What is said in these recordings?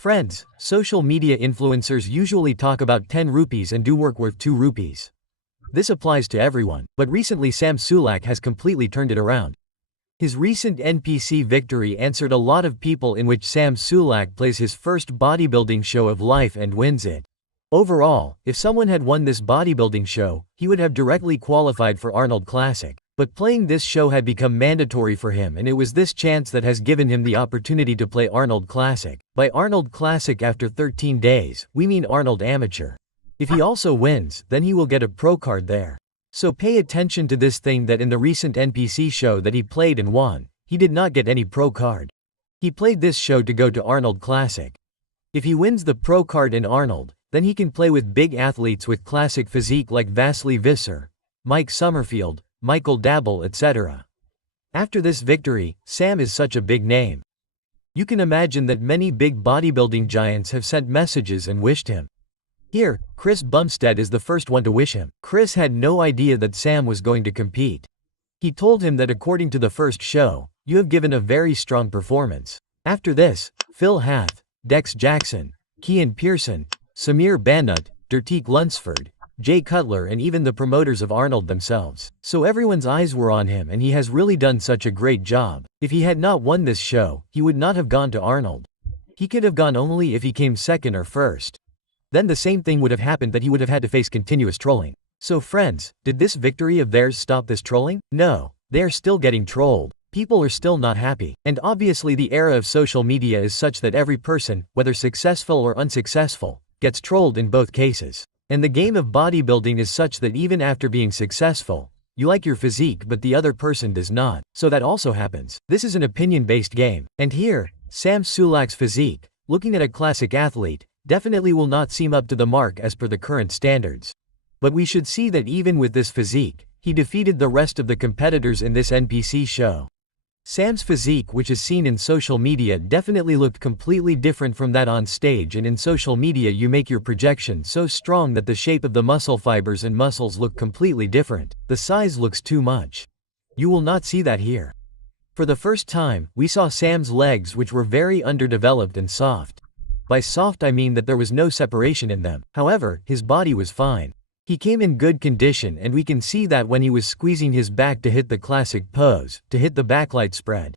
Friends, social media influencers usually talk about 10 rupees and do work worth 2 rupees. This applies to everyone, but recently Sam Sulek has completely turned it around. His recent NPC victory answered a lot of people, in which Sam Sulek plays his first bodybuilding show of life and wins it. Overall, if someone had won this bodybuilding show, he would have directly qualified for Arnold Classic. But playing this show had become mandatory for him, and it was this chance that has given him the opportunity to play Arnold Classic. By Arnold Classic, after 13 days, we mean Arnold Amateur. If he also wins, then he will get a pro card there. So pay attention to this thing, that in the recent NPC show that he played and won, he did not get any pro card. He played this show to go to Arnold Classic. If he wins the pro card in Arnold, then he can play with big athletes with classic physique like Vasily Visser, Mike Summerfield, Michael Dabble, etc. After this victory, Sam is such a big name. You can imagine that many big bodybuilding giants have sent messages and wished him. Here, Chris Bumstead is the first one to wish him. Chris had no idea that Sam was going to compete. He told him that according to the first show, you have given a very strong performance. After this, Phil Hath, Dex Jackson, Kian Pearson, Samir Banut, Dirteek Lunsford, Jay Cutler, and even the promoters of Arnold themselves. So everyone's eyes were on him, and he has really done such a great job. If he had not won this show, he would not have gone to Arnold. He could have gone only if he came second or first. Then the same thing would have happened, that he would have had to face continuous trolling. So friends, did this victory of theirs stop this trolling? No, they are still getting trolled. People are still not happy. And obviously the era of social media is such that every person, whether successful or unsuccessful, gets trolled in both cases. And the game of bodybuilding is such that even after being successful, you like your physique but the other person does not. So that also happens. This is an opinion-based game. And here, Sam Sulek's physique, looking at a classic athlete, definitely will not seem up to the mark as per the current standards. But we should see that even with this physique, he defeated the rest of the competitors in this NPC show. Sam's physique, which is seen in social media, definitely looked completely different from that on stage, and in social media you make your projection so strong that the shape of the muscle fibers and muscles look completely different. The size looks too much. You will not see that here. For the first time, we saw Sam's legs, which were very underdeveloped and soft. By soft I mean that there was no separation in them. However, his body was fine. He came in good condition, and we can see that when he was squeezing his back to hit the classic pose, to hit the backlight spread.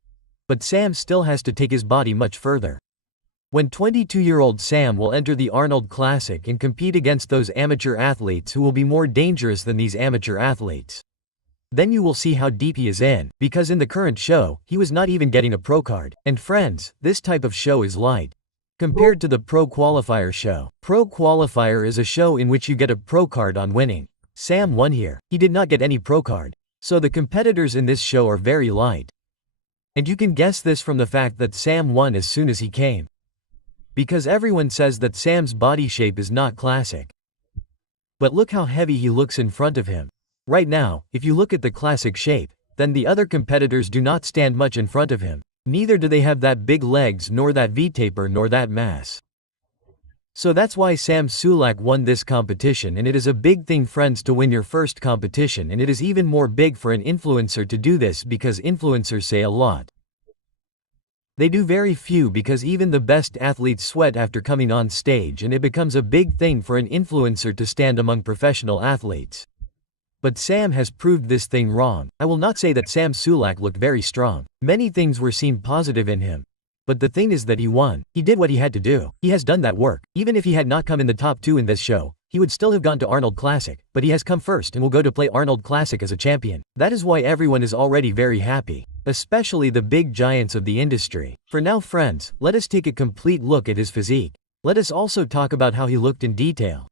But Sam still has to take his body much further. When 22-year-old Sam will enter the Arnold Classic and compete against those amateur athletes who will be more dangerous than these amateur athletes, then you will see how deep he is in, because in the current show, he was not even getting a pro card. And friends, this type of show is light compared to the Pro Qualifier show. Pro Qualifier is a show in which you get a pro card on winning. Sam won here. He did not get any pro card. So the competitors in this show are very light. And you can guess this from the fact that Sam won as soon as he came. Because everyone says that Sam's body shape is not classic. But look how heavy he looks in front of him. Right now, if you look at the classic shape, then the other competitors do not stand much in front of him. Neither do they have that big legs, nor that V-taper, nor that mass. So that's why Sam Sulek won this competition, and it is a big thing, friends, to win your first competition, and it is even more big for an influencer to do this, because influencers say a lot. They do very few, because even the best athletes sweat after coming on stage, and it becomes a big thing for an influencer to stand among professional athletes. But Sam has proved this thing wrong. I will not say that Sam Sulek looked very strong. Many things were seen positive in him. But the thing is that he won. He did what he had to do. He has done that work. Even if he had not come in the top 2 in this show, he would still have gone to Arnold Classic. But he has come first and will go to play Arnold Classic as a champion. That is why everyone is already very happy. Especially the big giants of the industry. For now, friends, let us take a complete look at his physique. Let us also talk about how he looked in detail.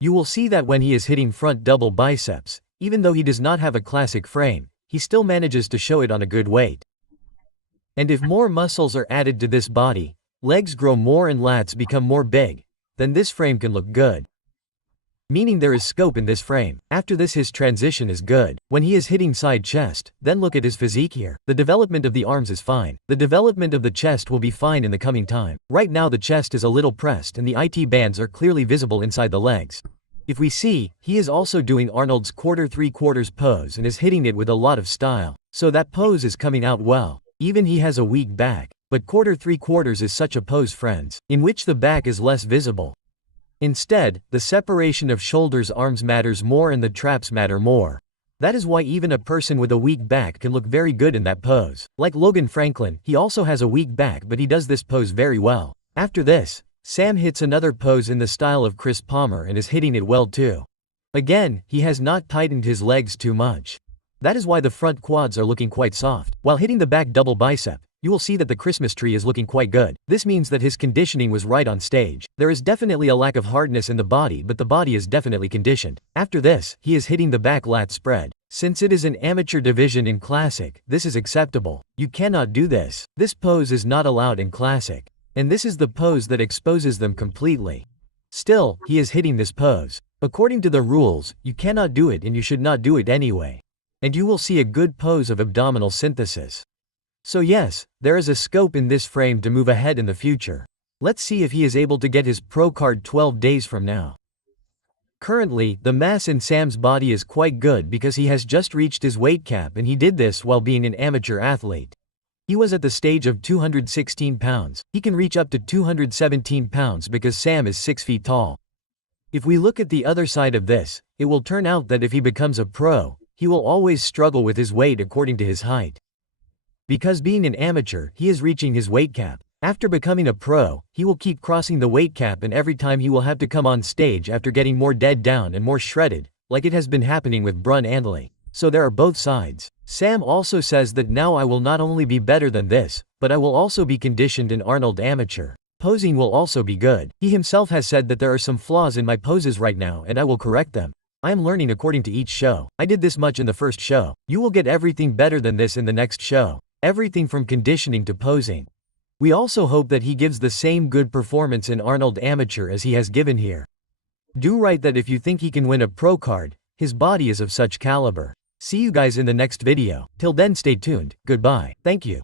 You will see that when he is hitting front double biceps, even though he does not have a classic frame, he still manages to show it on a good weight. And if more muscles are added to this body, legs grow more and lats become more big, then this frame can look good. Meaning there is scope in this frame. After this, his transition is good. When he is hitting side chest, then look at his physique here. The development of the arms is fine. The development of the chest will be fine in the coming time. Right now the chest is a little pressed and the IT bands are clearly visible inside the legs. If we see, he is also doing Arnold's quarter 3/4 pose and is hitting it with a lot of style. So that pose is coming out well. Even he has a weak back. But quarter 3/4 is such a pose, friends, in which the back is less visible. Instead, the separation of shoulders arms matters more and the traps matter more. That is why even a person with a weak back can look very good in that pose. Like Logan Franklin, he also has a weak back but he does this pose very well. After this, Sam hits another pose in the style of Chris Palmer and is hitting it well too. Again, he has not tightened his legs too much. That is why the front quads are looking quite soft. While hitting the back double bicep, you will see that the Christmas tree is looking quite good. This means that his conditioning was right on stage. There is definitely a lack of hardness in the body, but the body is definitely conditioned. After this, he is hitting the back lat spread. Since it is an amateur division in classic, this is acceptable. You cannot do this. This pose is not allowed in classic. And this is the pose that exposes them completely. Still, he is hitting this pose. According to the rules, you cannot do it and you should not do it anyway. And you will see a good pose of abdominal synthesis. So yes, there is a scope in this frame to move ahead in the future. Let's see if he is able to get his pro card 12 days from now. Currently, the mass in Sam's body is quite good because he has just reached his weight cap and he did this while being an amateur athlete. He was at the stage of 216 pounds. He can reach up to 217 pounds because Sam is 6 feet tall. If we look at the other side of this, it will turn out that if he becomes a pro, he will always struggle with his weight according to his height. Because being an amateur, he is reaching his weight cap. After becoming a pro, he will keep crossing the weight cap and every time he will have to come on stage after getting more dead down and more shredded, like it has been happening with Brun Andley. So there are both sides. Sam also says that now I will not only be better than this, but I will also be conditioned in Arnold Amateur. Posing will also be good. He himself has said that there are some flaws in my poses right now and I will correct them. I am learning according to each show. I did this much in the first show. You will get everything better than this in the next show. Everything from conditioning to posing. We also hope that he gives the same good performance in Arnold Amateur as he has given here. Do write that if you think he can win a pro card, his body is of such caliber. See you guys in the next video. Till then stay tuned, goodbye, thank you.